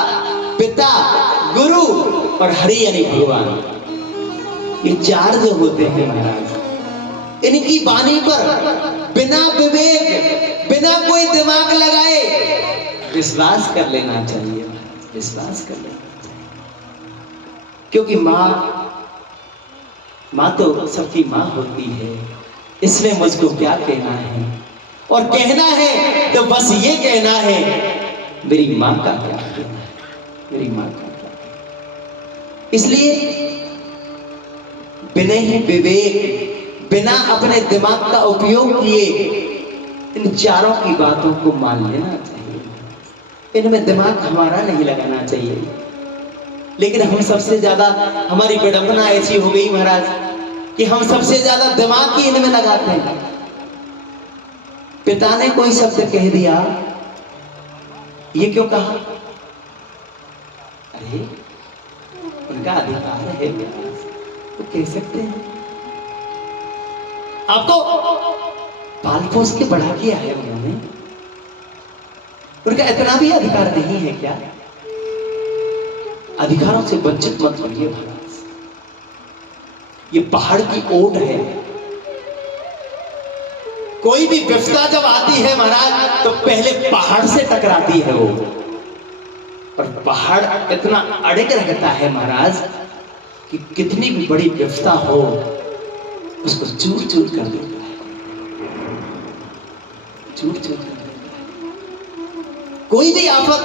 पिता गुरु और हरि यानी भगवान, ये चार जो होते हैं महाराज, इनकी वाणी पर बिना विवेक, बिना कोई दिमाग लगाए विश्वास कर लेना चाहिए। विश्वास कर लेना चाहिए, क्योंकि माँ तो सबकी माँ होती है। इसमें मुझको क्या कहना है, और कहना है तो बस ये कहना है, मेरी माँ का क्या कहना है, मेरी माँ का क्या कहना। इसलिए बिना ही विवेक, बिना अपने दिमाग का उपयोग किए इन चारों की बातों को मान लेना चाहिए। इनमें दिमाग हमारा नहीं लगाना चाहिए। लेकिन हम सबसे ज्यादा, हमारी विडंबना ऐसी हो गई महाराज कि हम सबसे ज्यादा दिमाग ही इनमें लगाते हैं। पिता ने कोई शब्द कह दिया, ये क्यों कहा? अरे उनका अधिकार है, तो कह सकते हैं। आपको पाल पोस के बड़ा किया है उन्होंने, उनका इतना भी अधिकार नहीं है क्या? अधिकारों से वंचित मत होइए महाराज। ये पहाड़ की ओट है। कोई भी विपदा जब आती है महाराज, तो पहले पहाड़ से टकराती है वो, और पहाड़ इतना अड़िग रहता है महाराज कि कितनी भी बड़ी विपदा हो उसको चूर चूर कर देता है, चूर चूर कर देता है। कोई भी आफत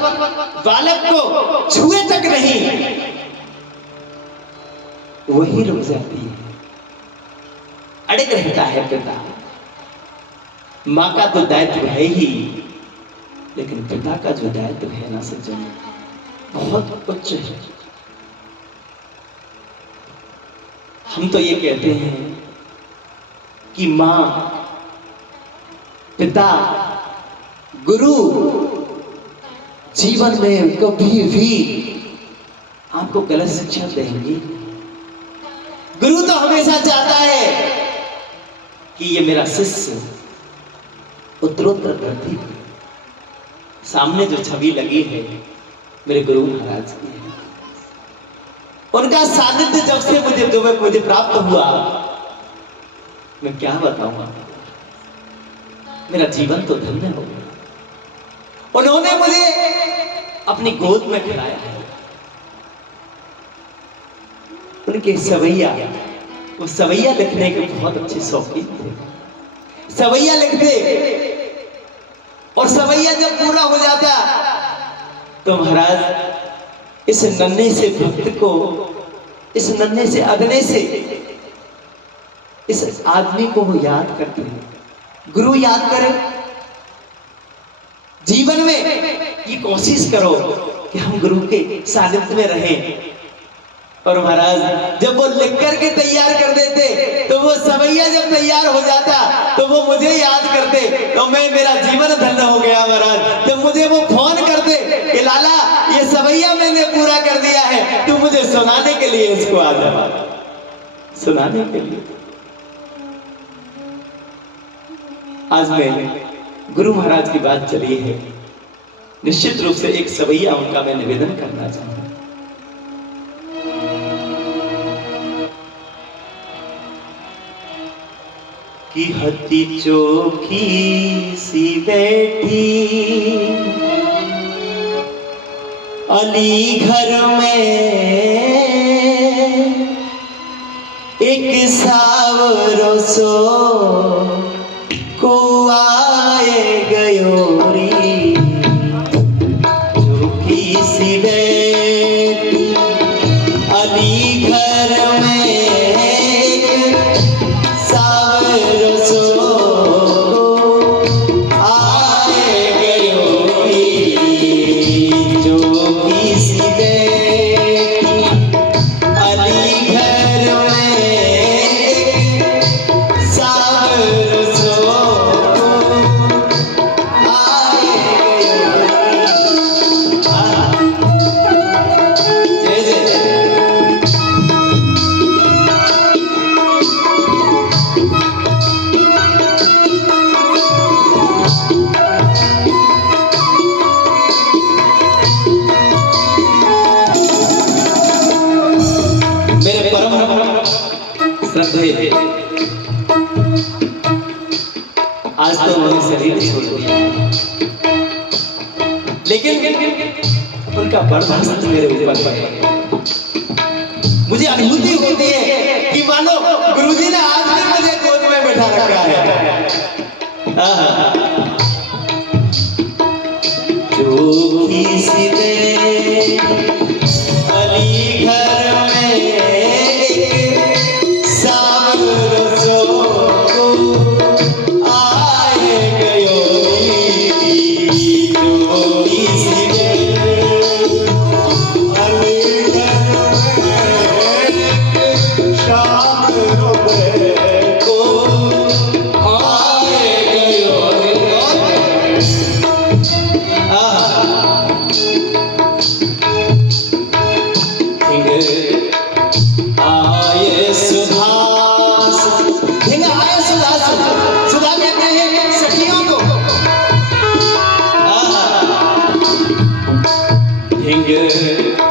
बालक को छुए तक नहीं, वही रुक जाती है, अड़िग रहता है पिता। माँ का तो दायित्व है ही, लेकिन पिता का जो दायित्व है ना सज्जन, बहुत उच्च है। हम तो ये कहते हैं कि माँ पिता गुरु जीवन में कभी भी आपको गलत शिक्षा देंगे। गुरु तो हमेशा चाहता है कि ये मेरा शिष्य उत्तरोत्तर वृद्धि। सामने जो छवि लगी है मेरे गुरु महाराज की है, उनका सानिध्य जब से मुझे प्राप्त हुआ, मैं क्या बताऊं, मेरा जीवन तो धन्य हो गया। उन्होंने मुझे अपनी गोद में खिलाया है। उनके सवैया, वो सवैया लिखने के बहुत अच्छे शौकीन थे। सवैया लिखते, और सवैया जब पूरा हो जाता तो महाराज इस नन्हे से भक्त को, इस नन्हे से अगने से इस आदमी को वो याद करते हैं। गुरु याद करें, जीवन में ये कोशिश करो कि हम गुरु के सानिध्य में रहें। और महाराज जब वो लिख करके तैयार कर देते, तो वो सवैया जब तैयार हो जाता तो वो मुझे याद करते, तो मेरा जीवन धन्य हो गया महाराज। जब मुझे वो फोन करते कि लाला ये सवैया मैंने पूरा कर दिया है, तू मुझे सुनाने के लिए इसको आ जा, सुनाने के लिए। आज मैं गुरु महाराज की बात चली है, निश्चित रूप से एक सवैया उनका मैं निवेदन करना चाहूंगा। कि हती चोखी सी बैठी अली घर में, एक सावरो सो श्रद्धे आज तो उन्होंने शरीर छोड़ दिया, लेकिन उनका बर्दाश्त मेरे ऊपर है। मुझे अनुभूति होती है कि मानो गुरुजी ने आज भी मुझे गोद में बैठा रखा है। जो किसी ने अली घर में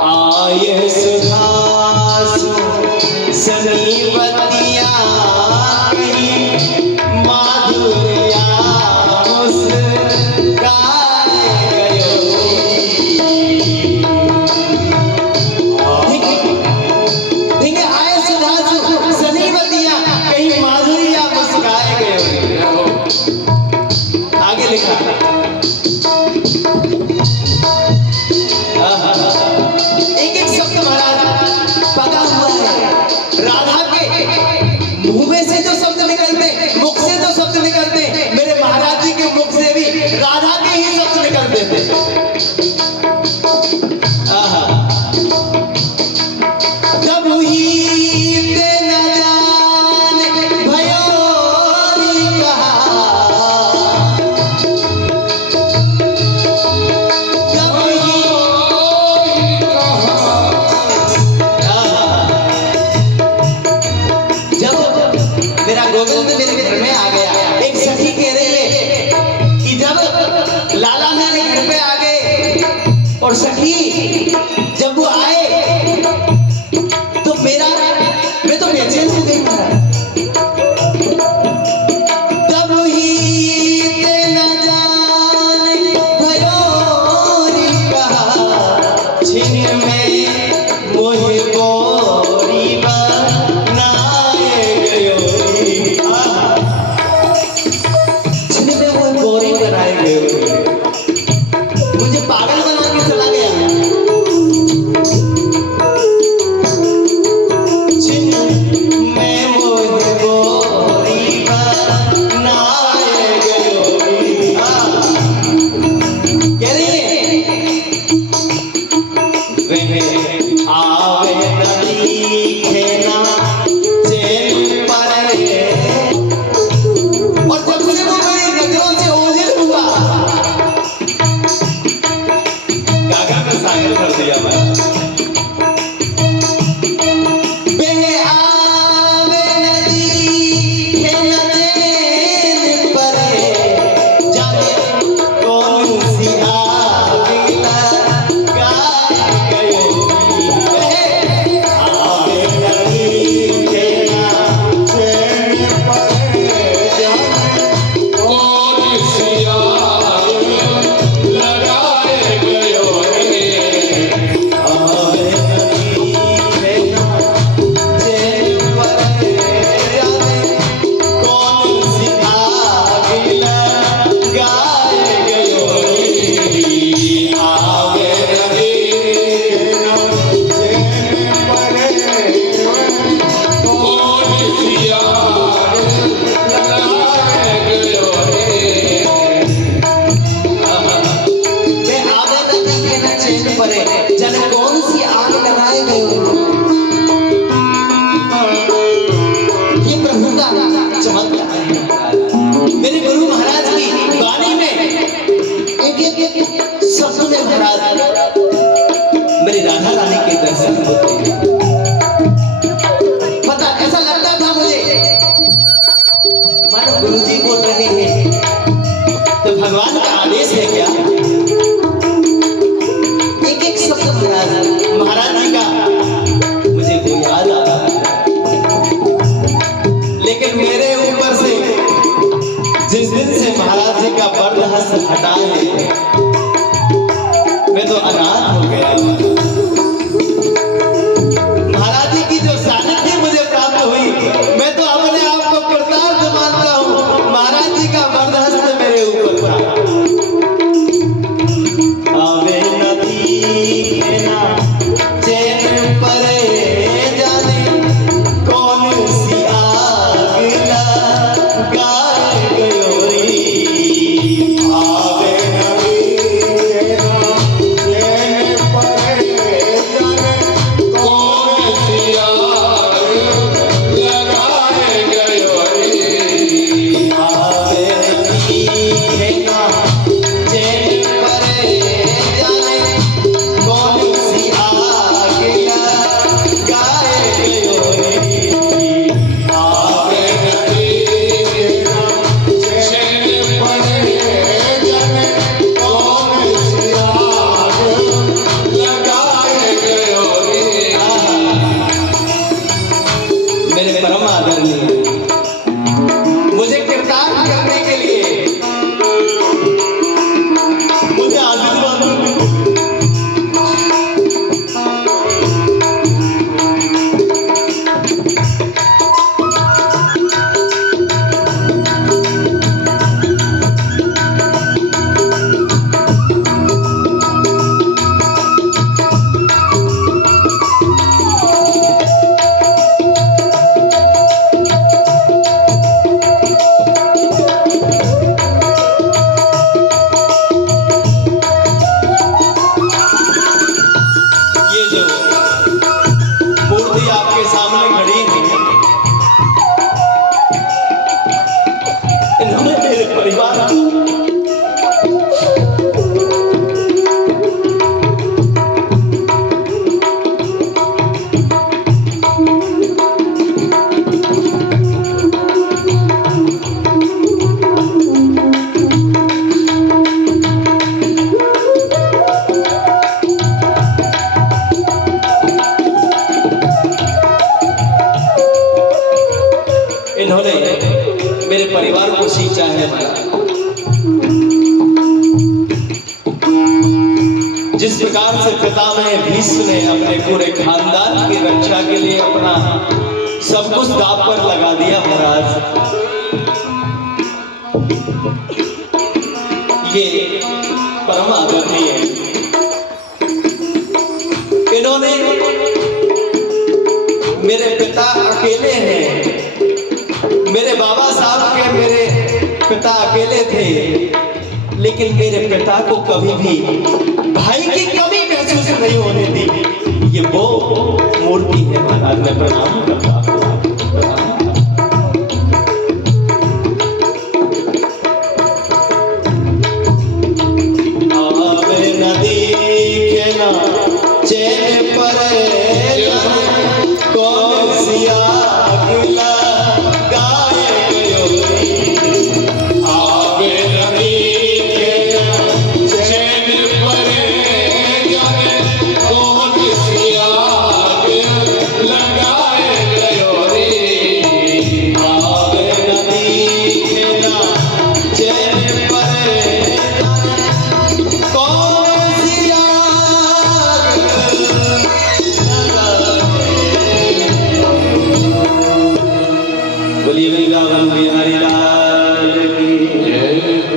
आये सुधासु सनीवतिया कहीं माधुर्या मुस्काए गयो। देखिए आये सुधासु सनीवतिया कहीं माधुर्या मुस्काए गयो। आगे लिखा एक एक शब्द महाराज पका हुआ है। राधा के मुंह में से जो शब्द निकलते, मुख से जो शब्द निकलते, मेरे महाराज जी के मुख से भी राधा के ही शब्द निकलते थे। जब ही ते न जाने भयोरी कहा, मेरा गोविंद मेरे घर में आ गया। एक सखी कह रही है कि जब लाला मेरे घर पे आ गए और सखी जब वो आए तो मैं तो बेचैन हो गई महाराज। तब ही ते न जाने भयोरी कहा, छिन में मोहे बोरी बनाए गयो। मुझे पागल बना के चला गया। मैं मोहे गोरी बनाए गयो। कह रही है वह आवे नदी खेना चैन पर, और जब से वो मेरी नजरों से ओझल हुआ, गागा में शामिल कर दिया मैं। बहे आवे नदी खेना चैन पर, जाने कौन सी आग लगाए गयो। बहे आवे नदी खेना चैन पर, जाने कौन सी आग लगाए गयो। आवे नदी खेना चैन पर, जाने कौन सी आग लगाए गयो। आवे नदी खेना चैन पर, कौन सी आग लगाए गयो। वे आवे नदी खेना चैन पर, जाने कौन सी आग लगाए गयो। ये प्रभु का चमत्कार है। मेरे गुरु महाराज की वाणी में एक एक शब्द में महाराज मेरी राधा रानी के दर्शन होते हैं। पता ऐसा लगता था मुझे मानो गुरुजी बोल रहे हैं, तो भगवान का आदेश है क्या। एक एक शब्द महाराज जी का मुझे वो याद आता है। जो मूर्ति आपके सामने खड़ी है, इन्होंने मेरे परिवार को मेरे परिवार को सींचा है जिस प्रकार से पितामह भीष्म ने अपने पूरे खानदान की रक्षा के लिए अपना सब कुछ दांव पर लगा दिया महाराज, ये परम आदरणीय है। इन्होंने मेरे पिता अकेले हैं, मेरे बाबा साहब के मेरे पिता अकेले थे, लेकिन मेरे पिता को कभी भी भाई की कमी महसूस नहीं होने दी। ये वो मूर्ति है महाराज, मैं प्रणाम करता हूं। आवे नदी के ना चैन पर कौन सिया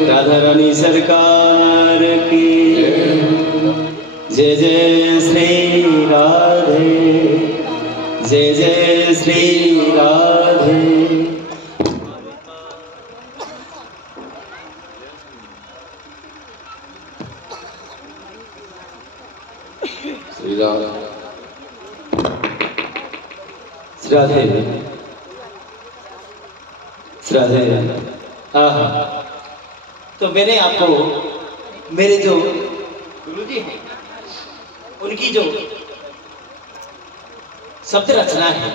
राधा रानी सरकार की जय जय श्री राधे, जय जय श्री राधे। श्री राधे राधे। तो मैंने आपको मेरे जो गुरुजी हैं उनकी जो शब्द रचना है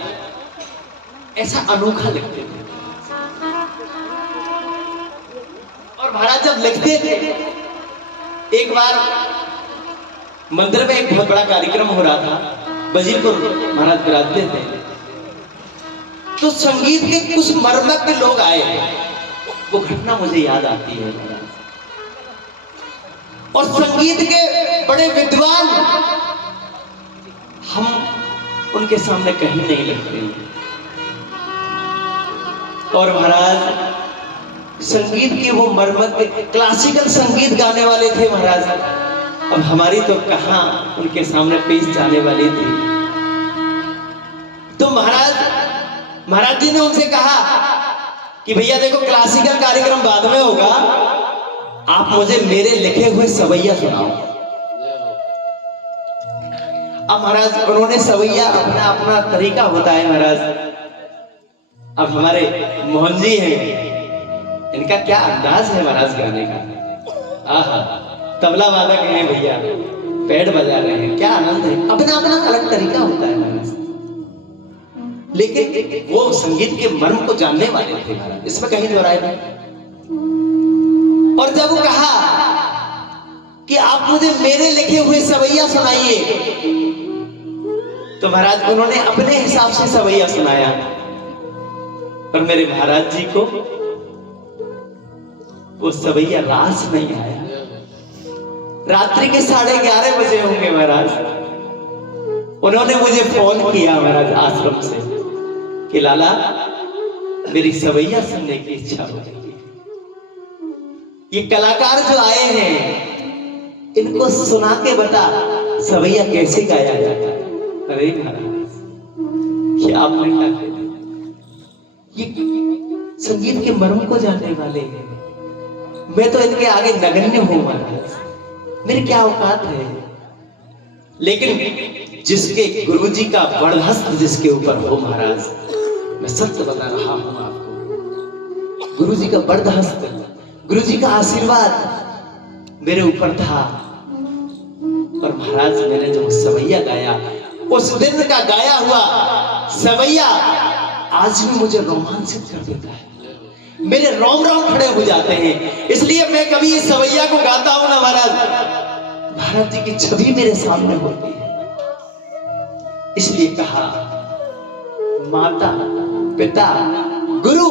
ऐसा अनोखा लिखते थे, और महाराज जब लिखते थे, एक बार मंदिर में एक बहुत बड़ा कार्यक्रम हो रहा था, वजीरपुर महाराज विराजते थे, तो संगीत के कुछ मर्मज्ञ लोग आए, वो घटना मुझे याद आती है। और संगीत के बड़े विद्वान हम उनके सामने कहीं नहीं लगते, और महाराज संगीत के वो मर्मज्ञ क्लासिकल संगीत गाने वाले थे महाराज, अब हमारी तो कहां उनके सामने पेश जाने वाली थी। तो महाराज जी ने उनसे कहा कि भैया देखो क्लासिकल कार्यक्रम बाद में होगा, आप मुझे मेरे लिखे हुए सवैया सुनाओ। अब महाराज उन्होंने सवैया अपना अपना तरीका होता है महाराज। अब हमारे मोहन जी हैं, इनका क्या अंदाज है महाराज गाने का, आहा, तबला वादक हैं भैया, पैड बजा रहे हैं, क्या आनंद है, अपना अपना अलग तरीका होता है महाराज। लेकिन वो संगीत के मर्म को जानने वाले थे महाराज, इसमें कहीं दोहराए नहीं। और जब वो कहा कि आप मुझे मेरे लिखे हुए सवैया सुनाइए, तो महाराज उन्होंने अपने हिसाब से सवैया सुनाया, पर मेरे महाराज जी को वो सवैया रास नहीं आया। रात्रि के 11:30 बजे होंगे महाराज, उन्होंने मुझे फोन किया महाराज आश्रम से कि लाला मेरी सवैया सुनने की इच्छा हो रही है, ये कलाकार जो आए हैं इनको सुना के बता सवैया कैसे गाया जाता है। अरे महाराज ये आपने क्या कह दिया, ये संगीत के मर्म को जानने वाले हैं, मैं तो इनके आगे नगण्य हूं महाराज, मेरी क्या औकात है। लेकिन जिसके गुरुजी का बड़हस्त जिसके ऊपर हो महाराज, मैं सत्य बता रहा हूं आपको, गुरुजी का बड़हस्त, गुरुजी का आशीर्वाद मेरे ऊपर था। और महाराज मैंने जो सवैया गाया, उस दिन का गाया हुआ सवैया आज भी मुझे रोमांचित कर देता है, मेरे रोम रोम खड़े हो जाते हैं। इसलिए मैं कभी इस सवैया को गाता हूं ना महाराज, महाराज जी की छवि मेरे सामने होती है। इसलिए कहा माता पिता गुरु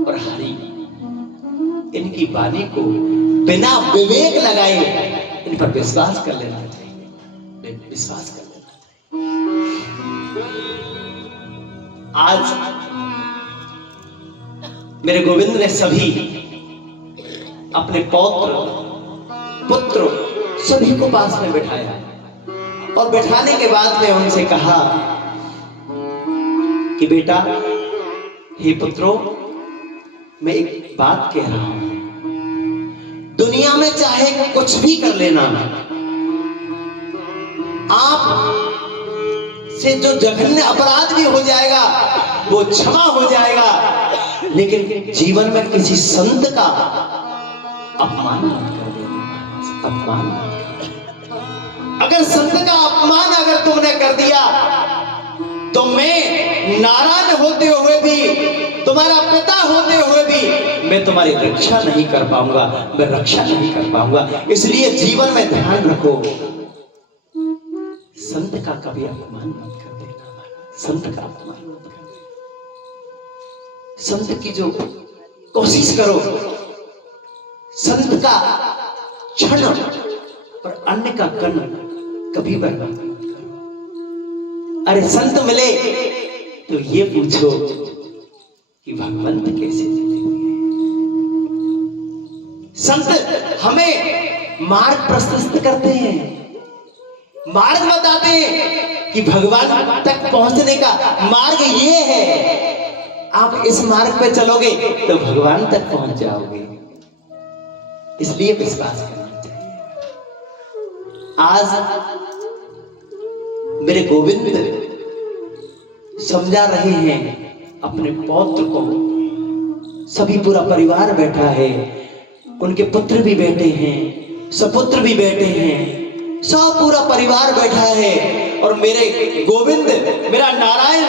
और हरि, इनकी वाणी को बिना विवेक लगाए इन पर विश्वास कर लेना चाहिए, विश्वास कर लेना चाहिए। आज मेरे गोविंद ने सभी अपने पौत्र पुत्र सभी को पास में बिठाया, और बैठाने के बाद में उनसे कहा कि बेटा, हे पुत्रों, मैं एक बात कह रहा हूं, दुनिया में चाहे कुछ भी कर लेना, आप से जो जघन्य अपराध भी हो जाएगा वो क्षमा हो जाएगा, लेकिन जीवन में किसी संत का अपमान मत कर देना, अपमान मत कर। अगर संत का अपमान अगर तुमने कर दिया तो मैं नारायण होते हुए भी, तुम्हारा पिता होते हुए भी मैं तुम्हारी रक्षा नहीं कर पाऊंगा, मैं रक्षा नहीं कर पाऊंगा। इसलिए जीवन में ध्यान रखो, संत का कभी अपमान मत कर देना, संत का अपमान मत कर देना। संत की जो कोशिश करो, संत का क्षण और अन्य का कण कभी बर्बाद मत करो। अरे संत मिले तो ये पूछो कि भगवंत कैसे मिलेंगे। संत हमें मार्ग प्रशस्त करते हैं, मार्ग बताते हैं कि भगवान तक पहुंचने का मार्ग ये है, आप इस मार्ग पे चलोगे तो भगवान तक पहुंच जाओगे। इसलिए विश्वास करना चाहिए। आज मेरे गोविंद समझा रहे हैं अपने पौत्र को, सभी पूरा परिवार बैठा है, उनके पुत्र भी बैठे हैं, सपुत्र भी बैठे हैं, सब पूरा परिवार बैठा है। और मेरे गोविंद, मेरा नारायण,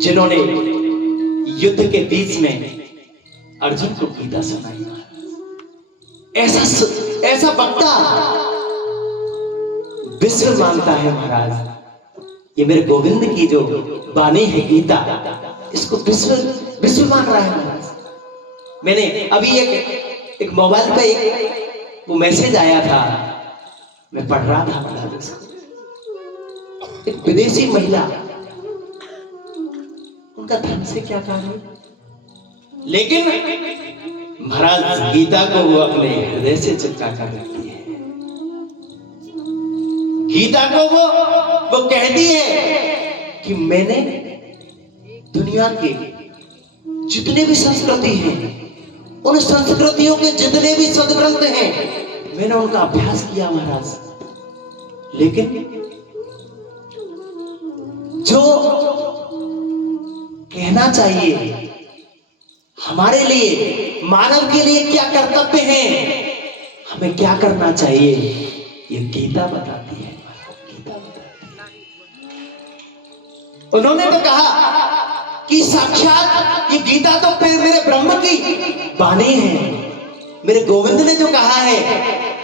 जिन्होंने युद्ध के बीच में अर्जुन को गीता सुनाई, ऐसा वक्ता विश्व मानता है महाराज। ये मेरे गोविंद की जो वाणी है गीता, इसको विश्व मान रहा है महाराज। मैंने अभी एक मोबाइल पे एक वो मैसेज आया था, मैं पढ़ रहा था महाराज उसको। एक विदेशी महिला, उनका धन से क्या कार्य, लेकिन महाराज गीता को वो अपने हृदय से चिपका कर रखती है। गीता को वो कहती है कि मैंने दुनिया के जितने भी संस्कृति हैं, उन संस्कृतियों के जितने भी सदग्रंथ हैं, मैंने उनका अभ्यास किया महाराज, लेकिन जो कहना चाहिए हमारे लिए, मानव के लिए क्या कर्तव्य है, हमें क्या करना चाहिए, ये गीता बताती है। गीता बताती है। उन्होंने तो कहा कि साक्षात ये गीता तो मेरे ब्रह्म की वाणी है, मेरे गोविंद ने जो कहा है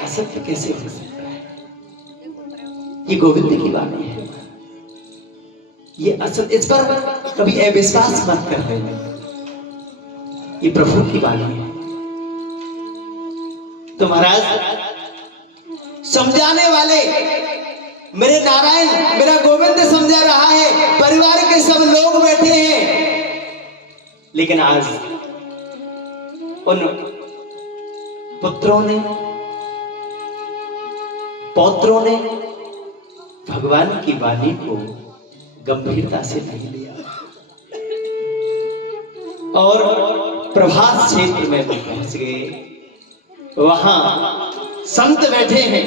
असत्य कैसे हो सकता है, ये गोविंद की वाणी है, ये असत्य, इस पर कभी अविश्वास मत कर देना, ये प्रभु की वाणी है। तो महाराज समझाने वाले मेरे नारायण, मेरा गोविंद समझा रहा है, परिवार के सब लोग बैठे हैं, लेकिन आज उन पुत्रों ने, पौत्रों ने भगवान की वाणी को गंभीरता से नहीं लिया, और प्रभात क्षेत्र में पहुंच गए। वहां संत बैठे हैं,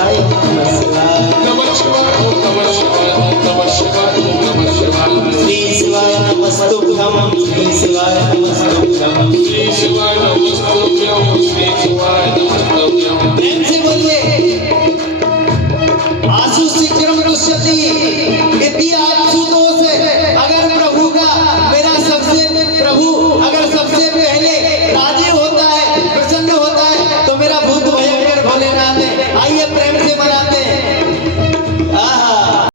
शिवाय नमः शिवाय नमः शिवाय ओम नमः शिवाय ओम नमः शिवाय ओम नमः शिवाय श्री शिवाय नमस्तुभ्यं श्री शिवाय नमस्तुभ्यं श्री शिवाय नमस्तुभ्यं श्री शिवाय नमस्तुभ्यं प्रेम से बोलिए आशु शीघ्रम दुष्यति